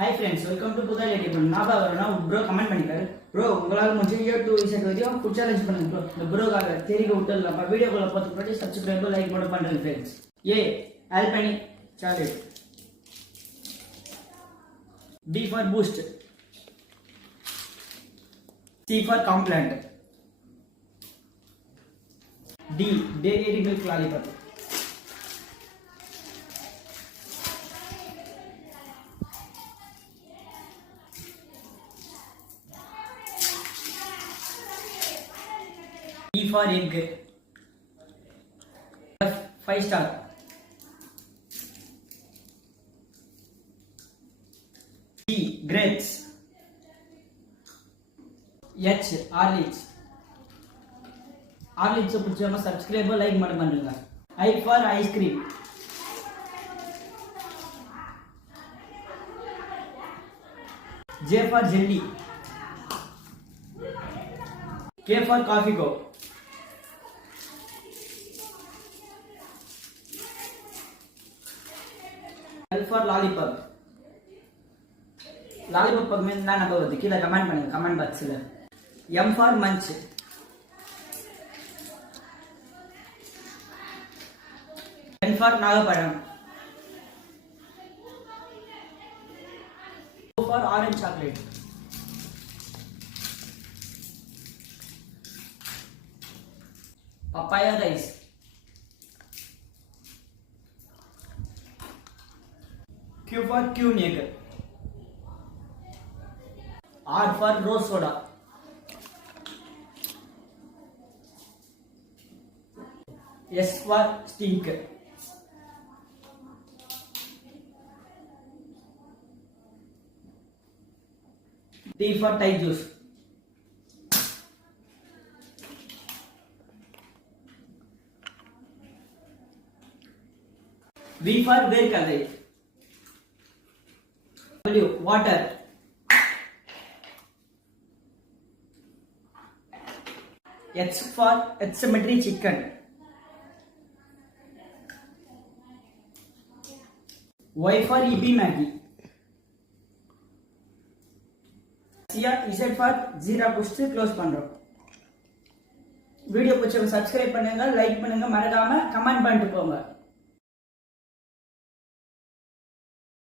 Hi friends, welcome to Pudha Lady. நாபா வரனா bro comment பண்ணிட்டாரு. bro உங்களால முடிஞ்ச year 2 இசட் வரையும் ஃபுட் சேலஞ்ச் பண்ணுங்க bro. இந்த ப்ரோக்காக தெரிக விட்டல நம்ம வீடியோக்குள்ள பார்த்து போட்டு சப்ஸ்கிரைப் லைக் மட்டும் பண்ணுங்க friends. A Alpine chocolate. B for boost. C for complant. D dairy milk lollipop. E for egg. F 5 star. G grapes. H Horlicks. Horlicks பிடிச்சவங்க சப்ஸ்கிரைப் லைக் மட்டும் பண்ணுங்க. I for ice cream. J for jelly. K for coffee go. L for lollipop. Lollipop में ना नंबर होती किला कमेंट बनेगा comment box में. M for munch. N for नागपड़म. O for orange chocolate. Papaya rice. Q for Q egg. R for rose soda. S for stink. T for Thai juice. V for Verkadai. W water. X for X-symmetry chicken. Y for EB Maggi. Z for Zira Boost close பண்றோம். வீடியோ பிடிச்சவங்க சப்ஸ்கிரைப் பண்ணுங்க, லைக் பண்ணுங்க, மறக்காம கமெண்ட் பண்ணிட்டு போங்க.